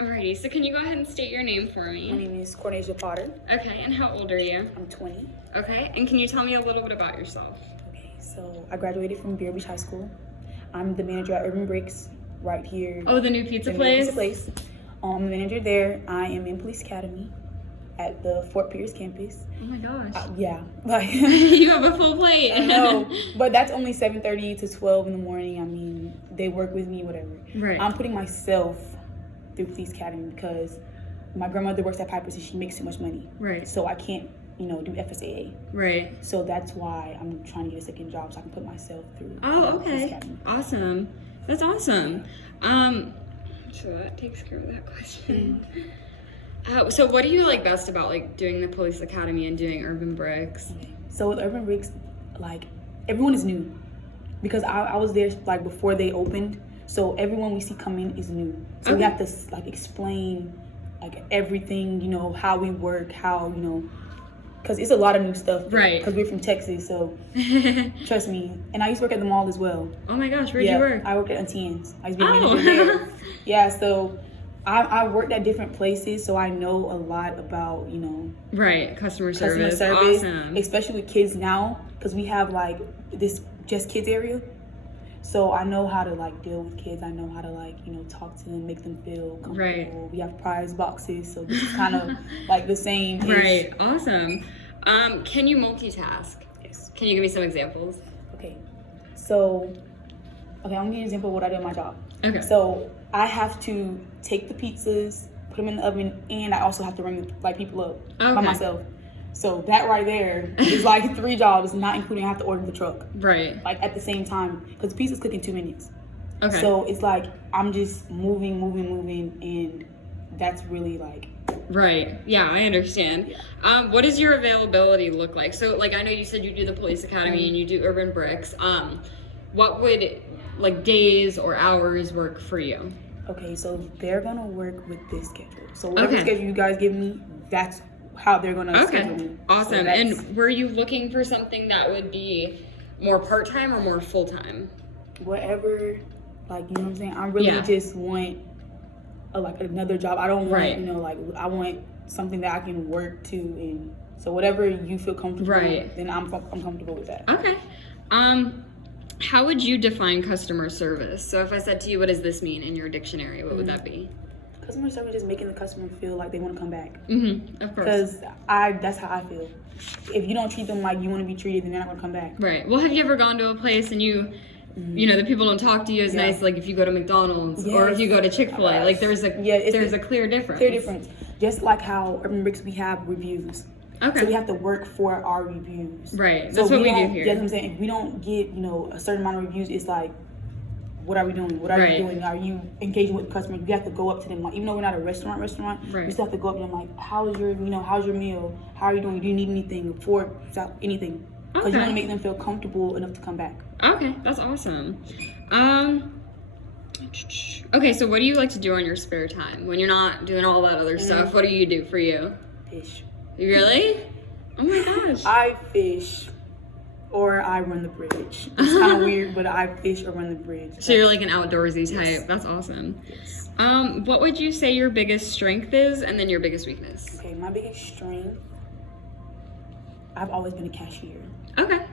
Alrighty, so can you go ahead and state your name for My me? name is Cornesia Potter. Okay, and how old are you? I'm 20. Okay, and can you tell me a little bit about yourself? Okay, so I graduated from Vero Beach High School. I'm the manager at Urban Bricks right here. Oh, the new pizza the place? Pizza place. I'm the manager there. I am in Police Academy at the Fort Pierce campus. Oh my gosh. Yeah, like You have a full plate. I know, but that's only 7:30 to 12 in the morning. I mean, they work with me, whatever. Right. I'm putting myself through Police Academy because my grandmother works at Piper's and she makes too much money. Right. So I can't, do FSAA. Right. So that's why I'm trying to get a second job so I can put myself through. Oh, Police okay. Academy. Awesome. That's awesome. So that takes care of that question. So what do you like best about like doing the Police Academy and doing Urban Bricks? Okay. So with Urban Bricks, like everyone is new because I was there like before they opened. So everyone we see come in is new. So we Okay. have to like explain like everything, how we work, how, because it's a lot of new stuff. Right. Because we're from Texas, so trust me. And I used to work at the mall as well. Oh my gosh, where'd you work? I worked at Antien's. I used to be a Oh. manager there. Yeah, so I worked at different places, so I know a lot about, Right, customer customer service. service, Awesome. especially with kids now, because we have like this just kids area. So I know how to like deal with kids. I know how to like, talk to them, make them feel comfortable. Right. We have prize boxes, so this is kind of like the same. Right, awesome. Can you multitask? Yes. Can you give me some examples? Okay. So, I'm gonna give you an example of what I do in my job. Okay. So I have to take the pizzas, put them in the oven, and I also have to ring like people up by Okay. myself. So that right there is like 3 jobs, not including I have to order the truck Right. like at the same time because the pizza's cook in 2 minutes. Okay. So it's like I'm just moving, and that's really like. Right. Yeah, I understand. What does your availability look like? So, like, I know you said you do the Police Academy and you do Urban Bricks. What would, like, days or hours work for you? Okay, so they're gonna work with this schedule. So whatever Okay. schedule you guys give me, that's how they're gonna schedule Okay. me. Awesome. So that's- And were you looking for something that would be more part-time or more full-time? whatever, like, you know what I'm saying? I really Yeah. just want like another job. I don't want, Right. like I want something that I can work to, and so whatever you feel comfortable Right. with, then I'm comfortable with that. Okay. How would you define customer service? So if I said to you, what does this mean in your dictionary, what would that be? Customer service is making the customer feel like they want to come back. Mm-hmm. Of course. Because that's how I feel. If you don't treat them like you want to be treated, then they're not going to come back. Right. Well, have you ever gone to a place and you know, the people don't talk to you as Yeah. nice, like if you go to McDonald's or if you go to Chick-fil-A, like there's it's a clear difference. Clear difference. Just like how Urban Bricks, we have reviews. Okay. So we have to work for our reviews. Right. So That's what we do don't- here. That's what I'm saying. If we don't get, a certain amount of reviews, it's like, what are we doing? What are Right. you doing? Are you engaging with the customer? You have to go up to them, like, even though we're not a restaurant, Right. you still have to go up to them, like, how's your meal? How are you doing? Do you need anything before anything? Because you Okay. want to make them feel comfortable enough to come back. Okay, that's awesome. Okay, so what do you like to do on your spare time when you're not doing all that other stuff? What do you do for you? Fish. You really? Oh my gosh. I fish, or I run the bridge. It's kind of weird, but I fish or run the bridge. So you're like an outdoorsy type. Yes. That's awesome. Yes. What would you say your biggest strength is, and then your biggest weakness? Okay, my biggest strength, I've always been a cashier. Okay.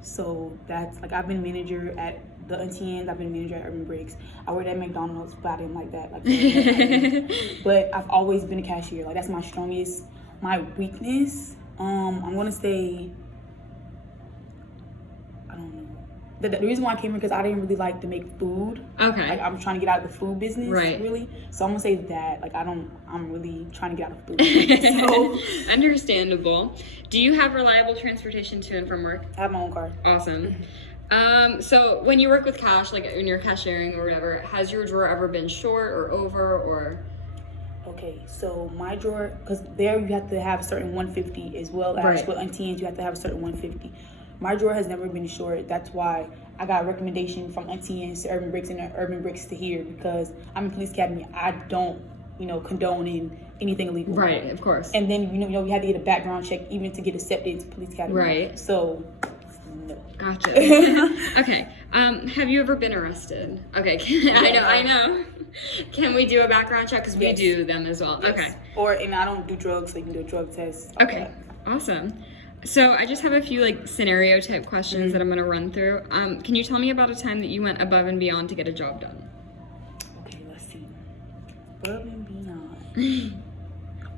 So that's like, I've been manager at the Antien's, I've been manager at Urban Bricks. I worked at McDonald's, but I didn't like that. But I've always been a cashier. Like, that's my strongest. My weakness, I'm gonna say, I don't know. The reason why I came here because I didn't really like to make food. Okay. Like, I'm trying to get out of the food business, Right. really. So I'm gonna say that. Like, I'm really trying to get out of food business. So Understandable. Do you have reliable transportation to and from work? I have my own car. Awesome. So when you work with cash, like when you're cashiering or whatever, has your drawer ever been short or over or? Okay, so my drawer, because there you have to have a certain 150 as well as Right. with Antien's, you have to have a certain 150. My drawer has never been short. That's why I got a recommendation from Antien's to Urban Bricks and Urban Bricks to here, because I'm in Police Academy. I don't, condone in anything illegal. Right, of course. And then, we had to get a background check even to get accepted to Police Academy. Right. So, no. Gotcha. Okay. Have you ever been arrested? Okay, I know. Can we do a background check? Because we Yes. do them as well. Yes. Okay. And I don't do drugs, so you can do a drug test. all Okay, that. awesome. So I just have a few like scenario type questions that I'm gonna run through. Can you tell me about a time that you went above and beyond to get a job done? Okay, let's see. Above and beyond.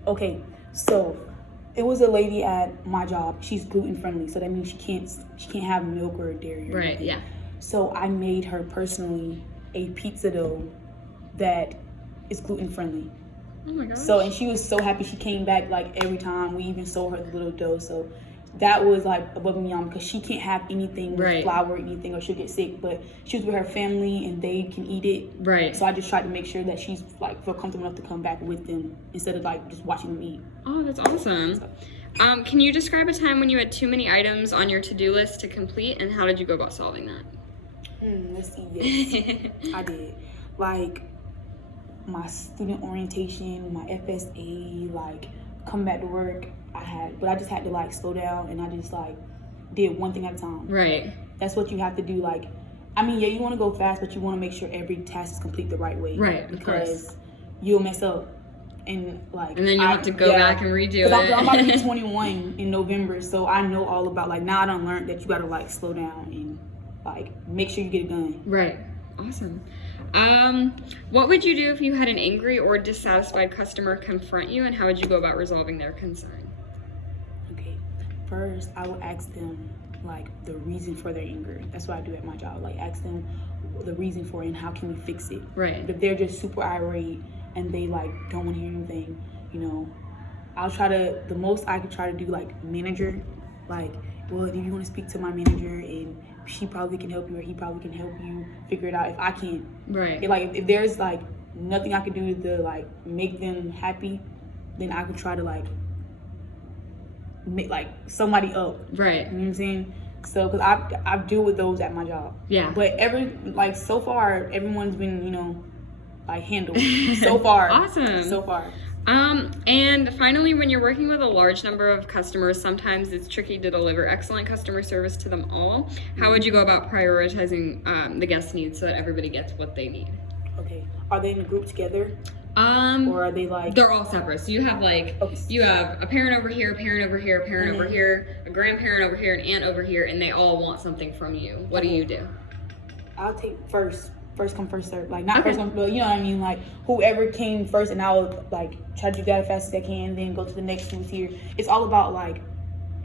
Okay, so it was a lady at my job. She's gluten friendly, so that means she can't have milk or dairy. Or Right. anything. Yeah. So I made her personally a pizza dough that is gluten friendly. Oh my gosh. So, and she was so happy. She came back like every time. We even sold her the little dough. So that was like above and beyond, because she can't have anything with Right. flour or anything, or she'll get sick. But she was with her family and they can eat it. Right. So I just tried to make sure that she's like feel comfortable enough to come back with them instead of like just watching them eat. Oh, that's awesome. Can you describe a time when you had too many items on your to-do list to complete, and how did you go about solving that? Let's see. Yes, I did. Like my student orientation, my FSA, like come back to work. But I just had to like slow down, and I just like did one thing at a time. Right. That's what you have to do. Like, I mean, yeah, you want to go fast, but you want to make sure every task is complete the right way. Right, of Because course. you'll mess up, and like. And then you'll have to go back and redo it. Because I'm about to be 21 in November, so I know all about like now I done learned that you gotta like slow down and like make sure you get it done. Right. Awesome. What would you do if you had an angry or dissatisfied customer confront you, and how would you go about resolving their concern? Okay, first I will ask them like the reason for their anger. That's what I do at my job. Like ask them the reason for it and how can we fix it. Right. If they're just super irate and they like don't want to hear anything, you know, I'll try to, the most I could try to do like manager, like, well, if you want to speak to my manager and she probably can help you or he probably can help you figure it out if I can't. Right. If there's like nothing I can do to like make them happy, then I could try to like make like somebody up. Right. You know what I'm saying? So, cause I deal with those at my job. Yeah. But so far everyone's been, you know, like handled so far. Awesome. So far. And finally, when you're working with a large number of customers, sometimes it's tricky to deliver excellent customer service to them all. How would you go about prioritizing the guest needs so that everybody gets what they need? Okay. Are they in a group together? Or are they like? They're all separate. So you have like, you have a parent over here, a parent over here, a parent over here, a grandparent over here, an aunt over here, and they all want something from you. What do you do? I'll take first come, first serve. Like not first come, but you know what I mean. Like whoever came first, and I'll like try to do that as fast as I can. Then go to the next who's here. It's all about like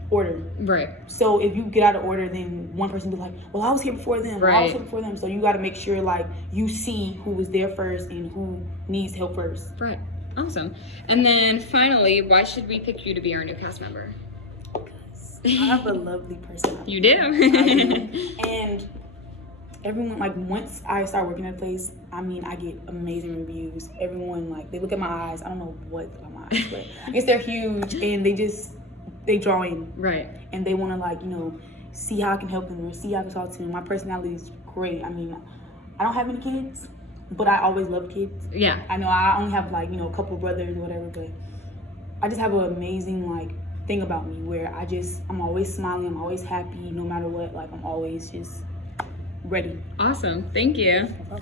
order. Right. So if you get out of order, then one person be like, "Well, I was here before them. Or I was Right. here before them." So you got to make sure like you see who was there first and who needs help first. Right. Awesome. And then finally, why should we pick you to be our new cast member? I have a lovely personality. You do. I do. And everyone, like, once I start working at a place, I mean, I get amazing reviews. Everyone, like, they look at my eyes. I don't know what about my eyes, but I guess they're huge, and they draw in. Right. And they want to, like, you know, see how I can help them or see how I can talk to them. My personality is great. I mean, I don't have any kids, but I always love kids. Yeah. I know I only have, like, you know, a couple of brothers or whatever, but I just have an amazing, like, thing about me where I'm always smiling. I'm always happy no matter what. Like, I'm always just ready. Awesome. Thank you. No problem.